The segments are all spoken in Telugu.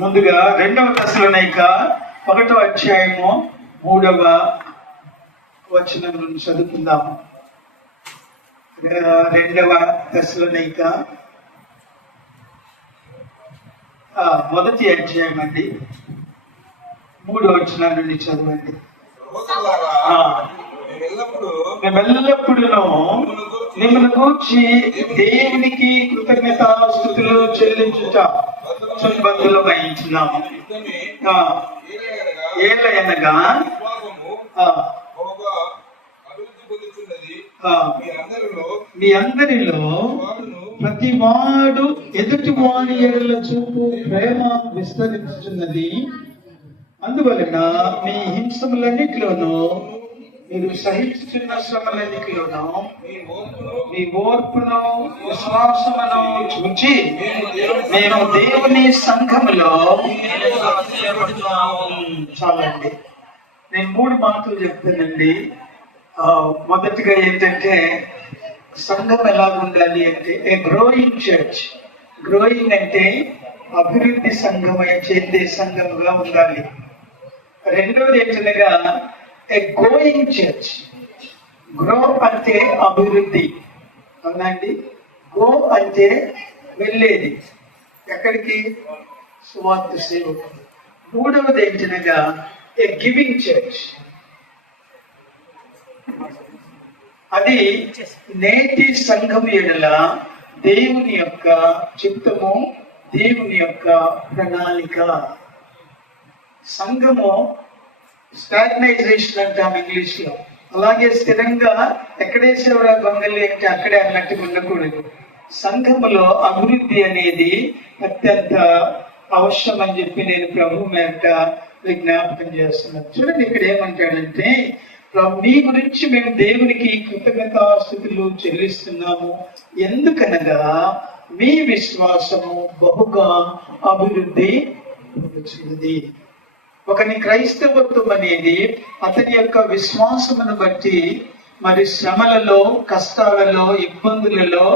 ముందుగా 2వ దశలోనైక 1వ అధ్యాయము 3వ వచనం నుండి చదువుకుందాము. 2వ దశలోనైక 1వ అధ్యాయం అండి, 3వ వచనం నుండి చదవండి. మేమెల్లప్పుడూ మిమ్మల్ని గూర్చి దేవునికి కృతజ్ఞతాస్తుతులు చెల్లించుట బంధువులు వహించున్నాము. ఏలయనగా మీ అందరిలో ప్రతి వాడు ఎదుటి వాడి ఎడల చూపు ప్రేమ విస్తరించుతున్నది. అందువలన మీ హింసములన్నిటిలోనూ మీరు సహించుతున్న శ్రమలన్నిటిలోనూ మీ ఓర్పును విశ్వాసమును చూచి మేము దేవుని సంఘములో చాలండి. నేను 3 మాటలు చెప్తానండి. మొదటిగా ఏంటంటే సంఘం ఎలా ఉండాలి అంటే ఏ గ్రోయింగ్ చర్చ్. గ్రోయింగ్ అంటే అభివృద్ధి సంఘం చెందే సంఘముగా ఉండాలి. రెండోది ఏంటనగా ఏ గోయింగ్ చర్చ్. గ్రో అంటే అభివృద్ధి, అవునండి. గో అంటే వెళ్ళేది ఎక్కడికి? సువార్త సేవకు. మూడవది ఏంటనగా ఏ గివింగ్ చర్చ్. అది నేటి సంఘం ఎడల దేవుని యొక్క చిత్తము, దేవుని యొక్క ప్రణాళిక. సంఘము స్టాగ్నైజేషన్ అంటాం ఇంగ్లీష్ లో. అలాగే స్థిరంగా ఎక్కడేసేవరా గొంగలి అంటే అక్కడే అన్నట్టు ఉండకూడదు. సంఘములో అభివృద్ధి అనేది అత్యంత అవసరం అని చెప్పి నేను ప్రభు మేట విజ్ఞాపకం చేస్తున్నాను. చూడండి, ఇక్కడ ఏమంటాడంటే, మీ గురించి మేము దేవునికి కృతజ్ఞతాస్తుతులు చెల్లిస్తున్నాము, ఎందుకనగా మీ విశ్వాసము బహుగా అభివృద్ధి పొందుతున్నది. ఒకని క్రైస్తవత్వం అనేది అతని యొక్క విశ్వాసమును బట్టి మరి శ్రమలలో, కష్టాలలో, ఇబ్బందులలో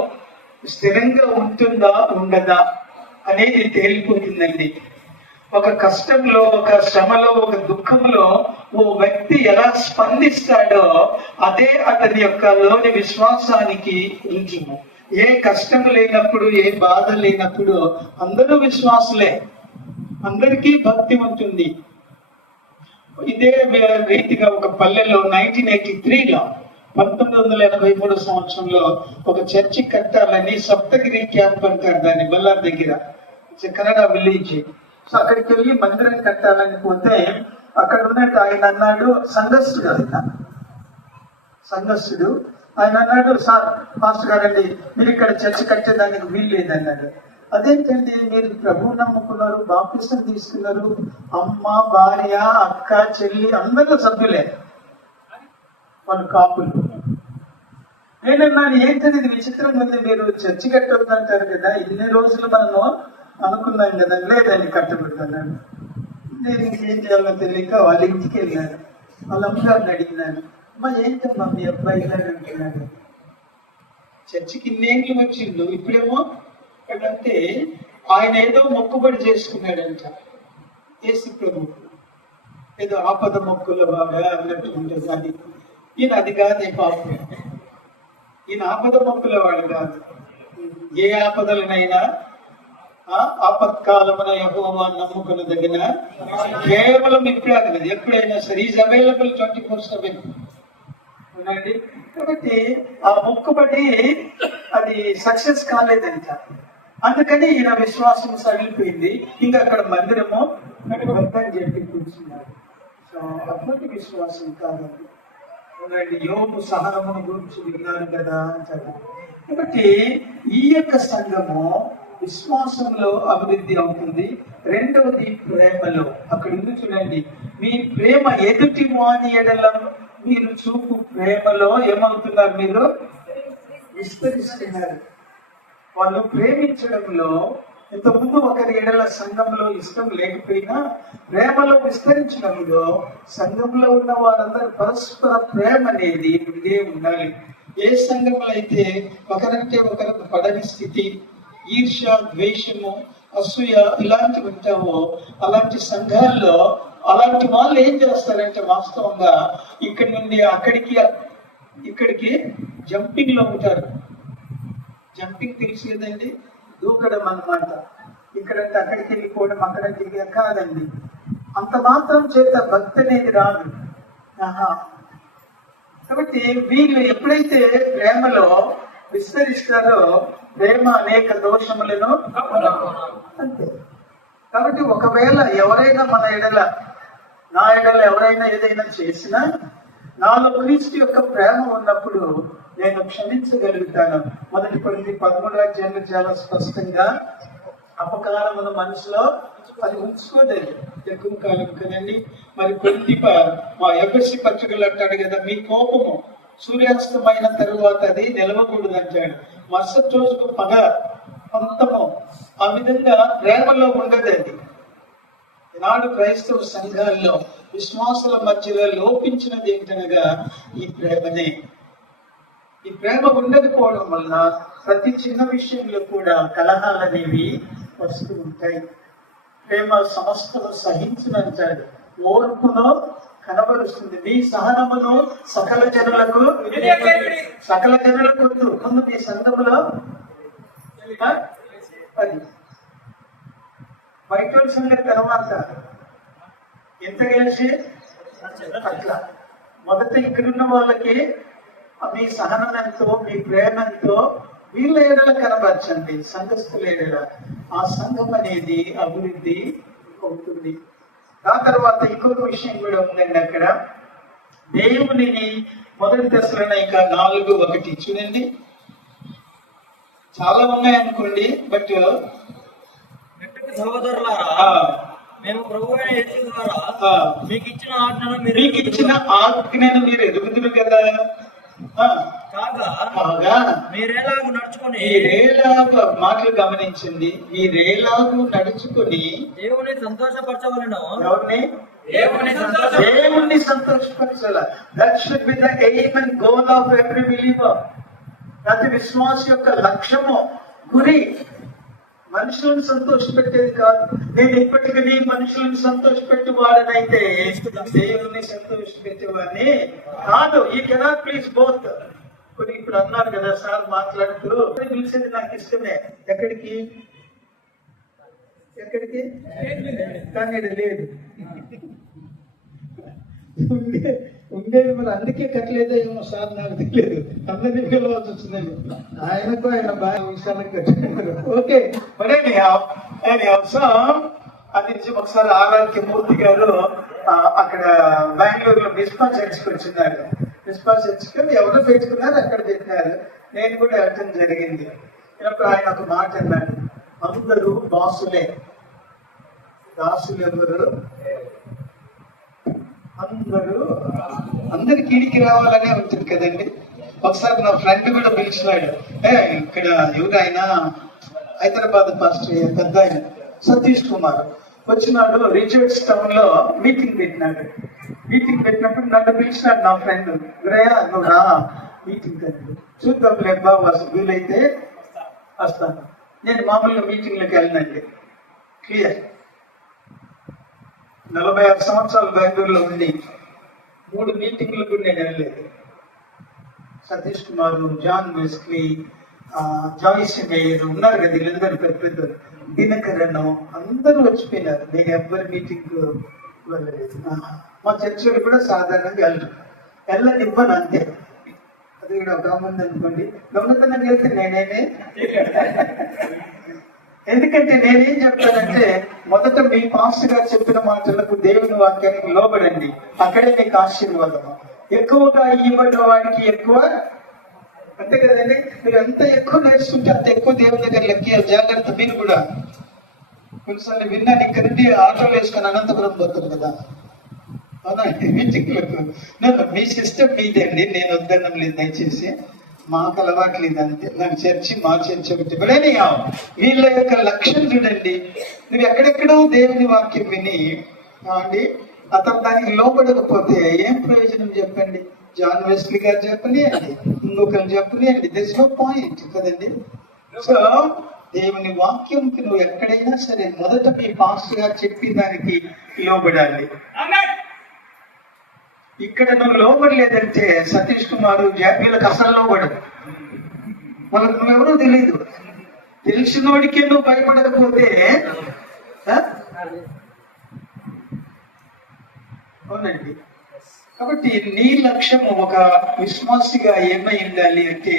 స్థిరంగా ఉంటుందా ఉండదా అనేది తేలిపోతుందండి. ఒక కష్టంలో, ఒక శ్రమలో, ఒక దుఃఖంలో ఓ వ్యక్తి ఎలా స్పందిస్తాడో అదే అతని యొక్క లోని విశ్వాసానికి రుజువు. ఏ కష్టం లేనప్పుడు, ఏ బాధ లేనప్పుడు అందరూ విశ్వాసులే, అందరికీ భక్తి ఉంటుంది. ఇదే రీతిగా ఒక పల్లెలో 1983లో 1983 సంవత్సరంలో ఒక చర్చి కట్టాలని సప్తగిరి క్యాంప్ అంటారు దాన్ని, బల్లార్ దగ్గర, కన్నడ విలేజ్. సో అక్కడికి వెళ్ళి మందిరం కట్టాలని పోతే అక్కడ ఉన్నట్టు ఆయన అన్నాడు, సంఘస్థుడు ఆయన అన్నాడు, సార్ మాస్టర్ గారండి, మీరు ఇక్కడ చర్చి కట్టేదానికి వీలు లేదన్నాడు. అదేంటండి, మీరు ప్రభువు నమ్ముకున్నారు, బాప్తిసం తీసుకున్నారు, అమ్మ, భార్య, అక్క, చెల్లి అందరూ సభ్యులే, వాళ్ళు కాపులు. నేనన్నాను, ఏంటది ఇది విచిత్రంగా ఉంది, మీరు చర్చి కట్టొద్దంటారు కదా, ఇన్ని రోజులు మనము అనుకున్నాం కదా. లేదని కట్టబెడుతున్నాను. నేను ఇంకేం చేయాలో తెలియక వాళ్ళ ఇంటికి వెళ్ళాను. వాళ్ళ అమ్మగారిని అడిగినాను, అమ్మ ఏంటమ్మా మీ అబ్బాయి ఇలా అంటున్నాడు, చర్చికి ఇన్నేళ్ళు వచ్చిండు, ఇప్పుడేమో అంటే ఆయన ఏదో మొక్కుబడి చేసుకున్నాడంట యేసు ప్రభు, ఏదో ఆపద మొక్కుల బాగా అన్నట్టు ఉంటుంది. అది ఈయన అది కాదే పాపం, ఈయన ఆపద మొక్కుల వాడు కాదు. ఏ ఆపదలనైనా ఆపత్కాలమున యెహోవా నమ్ముకున్నదగిన కేవలం ఇప్పుడే అది కదా, ఎప్పుడైనా సరే ఈజ్ అవైలబుల్ 24/7 అవునండి. కాబట్టి ఆ మొక్కుబడి అది సక్సెస్ కాలేదంట. అందుకని ఈయన విశ్వాసం సడిలిపోయింది. ఇంకా అక్కడ మందిరము అని చెప్పి కూర్చున్నారు. సో అటువంటి విశ్వాసం కాదండి. అవునండి, యోగు సహనమును గురించి విన్నాను కదా అంటారు. కాబట్టి ఈ యొక్క సంఘము విశ్వాసంలో అభివృద్ధి అవుతుంది. రెండవది ప్రేమలో. అక్కడ ఉంది చూడండి, మీ ప్రేమ ఎదుటి వాని ఎడల మీరు చూపు ప్రేమలో ఏమవుతున్నారు, మీరు విస్తరిస్తున్నారు. వాళ్ళు ప్రేమించడంలో ఇంతకుముందు ఒకరి ఎడల సంఘంలో ఇష్టం లేకపోయినా ప్రేమలో విస్తరించడంలో సంఘంలో ఉన్న వారందరూ పరస్పర ప్రేమ అనేది ఇదే ఉండాలి. ఏ సంఘంలో అయితే ఒకరంటే ఒకరికి పడని స్థితి, ఈర్ష్య, ద్వేషము, అసూయ ఇలాంటివి ఉంటావో అలాంటి సంఘాల్లో అలాంటి వాళ్ళు ఏం చేస్తారంటే వాస్తవంగా ఇక్కడి నుండి అక్కడికి ఇక్కడికి జంపింగ్ లో ఉంటారు. జంపింగ్ తెలిసి కదండి, దూకడం అన్నమాట. ఇక్కడంటే అక్కడికి వెళ్ళిపోవడం, అక్కడంటే కాదండి. అంత మాత్రం చేత భక్తి అనేది రాదు. కాబట్టి వీళ్ళు ఎప్పుడైతే ప్రేమలో విస్తరిస్తారో ప్రేమ అనేక దోషములను అంతే. కాబట్టి ఒకవేళ ఎవరైనా మన ఎడల, నా ఎడల ఎవరైనా ఏదైనా చేసినా నాలో క్రీస్తు యొక్క ప్రేమ ఉన్నప్పుడు నేను క్షమించగలుగుతాను. 1 కొరింథీ 13 చాలా స్పష్టంగా అపకారమును మనసులో అది ఉంచుకోలేదు ఎక్కువ కాలం కదండి. మరి మా ఎఫ్ఎస్సి పత్రికలు అంటాడు కదా, మీ కోపము సూర్యాస్తమైన తరువాత అది నిలవకూడదు అంటాడు. మరుసటి రోజుకు పగ, పంతము, ఆ విధంగా ప్రేమలో ఉండదు అది. ఈనాడు క్రైస్తవ సంఘాల్లో విశ్వాసుల మధ్యలో లోపించినది ఏంటనగా ఈ ప్రేమనే. ఈ ప్రేమ ఉండకపోవడం వల్ల ప్రతి చిన్న విషయంలో కూడా కలహాలు అనేవి వస్తూ ఉంటాయి. ప్రేమ సమస్తను సహించునంటాడు, ఓర్పును కనబరుస్తుంది. మీ సహనమును సకల జనులకు ముందు మీ సంఘములో అది బయట సంగతి తర్వాత ఎంత కలిసి అట్లా మొదట ఇక్కడున్న వాళ్ళకి మీ సహనం ఎంతో, మీ ప్రేమ ఎంతో వీళ్ళ ఏడల కనబరచండి, సంఘస్థుల ఏడల. ఆ సంఘం అనేది అభివృద్ధి అవుతుంది. ఆ తర్వాత ఇంకొక విషయం కూడా ఉందండి అక్కడ. దేవునిని 1 Thessalonica 4:1 చూడండి. చాలా ఉన్నాయనుకోండి, బట్ సహోదరులారా, మేము ప్రభువైన యేసు ద్వారా మీకు ఇచ్చిన ఆజ్ఞను మీరు ఎరుగుదురు కదా. కాగా మీరేలాగు నడుచుకొని, మాటలు గమనించింది, మీరేలాగు నడుచుకొని దేవుని సంతోషపరచవలను. దేవుణ్ణి సంతోషపరచాల. That should be the aim and goal of every believer. ప్రతి విశ్వాస యొక్క లక్ష్యము, గురి మనుషులను సంతోషపెట్టేది కాదు. నేను ఇప్పటికీ మనుషులను సంతోషపెట్టేవాడనైతే దేవుని సంతోషపెట్టేవాడిని కాదు. ఈ కెనాట్ ప్లీజ్ బోత్. ఇప్పుడు అన్నారు కదా సార్ మాట్లాడుతూ, పిలిచేది నాకు ఇష్టమే. ఎక్కడికి కానీ లేదు ఉండేది. మరి అందుకే కట్టలేదో ఏమో సార్, నాకు తెలియదు. అందరినీ పిలవాల్సి వచ్చిందండి. ఆయనకు ఆయన బాగా విషయాలకు కట్టారు. ఓకే, సో అది నిజం. ఒకసారి ఆర్ఆర్కే మూర్తి గారు అక్కడ బెంగళూరులో మిస్పా చర్చికి వచ్చినారు. మిస్పా చర్చికి ఎవరో పెట్టుకున్నారు, అక్కడ పెట్టినారు. నేను కూడా వెళ్ళటం జరిగింది. అప్పుడు ఆయన ఒక మాట అన్నాడు, అందరూ బాసులే, దాసులు ఎవరు? అందరికి ఇంటికి రావాలనే ఉంటుంది కదండి. ఒకసారి నా ఫ్రెండ్ కూడా పిలిచినాడు. ఇక్కడ ఎవరైనా హైదరాబాద్ పాస్టర్ పెద్ద ఆయన సతీష్ కుమార్ వచ్చినాడు. రిచర్డ్స్ టౌన్ లో మీటింగ్ పెట్టినాడు. మీటింగ్ పెట్టినప్పుడు నన్ను పిలిచినాడు నా ఫ్రెండ్. గురయ్య నువ్వు రా మీటింగ్ అంటే చూద్దాం లేబ్బా, వీలైతే వస్తాను. నేను మామూలుగా మీటింగ్లోకి వెళ్ళినండి. క్లియర్. 46 సంవత్సరాలు బెంగళూరులో ఉండి 3 మీటింగ్లు కూడా నేను వెళ్ళలేదు. సతీష్ కుమార్, జాన్ వెస్లీ, జాయిస్ మేయర్ ఉన్నారు కదా, వీళ్ళందరూ పెద్ద దినకరన్ అందరూ వచ్చిపోయినారు. నేను ఎవరి మీటింగ్ వెళ్ళలేదు. మా చర్చిలో కూడా సాధారణంగా వెళ్ళనివ్వను అంతే. అది కూడా గమనింది అనుకోండి. గమనించడానికి వెళ్తే నేనేమే. ఎందుకంటే నేనేం చెప్తానంటే, మొదట మీ పాస్టర్ గారు చెప్పిన మాటలకు, దేవుని వాక్యానికి లోబడండి. అక్కడే మీకు ఆశీర్వాదము. ఎక్కువగా ఇవ్వడం వాడికి ఎక్కువ, అంతే కదండి. మీరు ఎంత ఎక్కువ నేర్చుకుంటే అంత ఎక్కువ దేవుని దగ్గర లెక్కేయాలి. జాగ్రత్త. మీరు కూడా కొన్నిసార్లు విన్నాను, ఇక్కడ నుండి ఆటోలు వేసుకొని అనంతపురం పోతారు కదా, అవునా మీటింగ్లకు. మీ సిస్టమ్ మీదండి, నేను వద్దనం లేదు దయచేసి. మాకు అలవాట్లేదు అంతే. నాకు చర్చి మా చర్చి ఒకటి. వీళ్ళ యొక్క లక్ష్యం చూడండి. నువ్వు ఎక్కడెక్కడో దేవుని వాక్యం విని అండి అతను దానికి లోపడకపోతే ఏం ప్రయోజనం చెప్పండి. జాన్ వెస్లీ గారు చెప్పనియండి, ఇంకొకరు చెప్పనియండి. దిస్ నో పాయింట్ కదండి. సో దేవుని వాక్యంకి నువ్వు ఎక్కడైనా సరే మొదట మీ పాస్టర్ గారు చెప్పిన దానికి లోబడాలి. ఇక్కడ నువ్వు లోబడలేదంటే సతీష్ కుమార్ జాపీలకు అసలు లోబడదు. వాళ్ళకి నువ్వెవరో తెలియదు. తెలిసినోడికే నువ్వు భయపడకపోతే అవునండి. కాబట్టి నీ లక్ష్యం ఒక విశ్వాసిగా ఏమై ఉండాలి అంటే,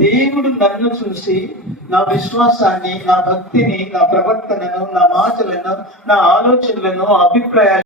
దేవుడు నన్ను చూసి నా విశ్వాసాన్ని, నా భక్తిని, నా ప్రవర్తనను, నా మాటలను, నా ఆలోచనలను, అభిప్రాయాలను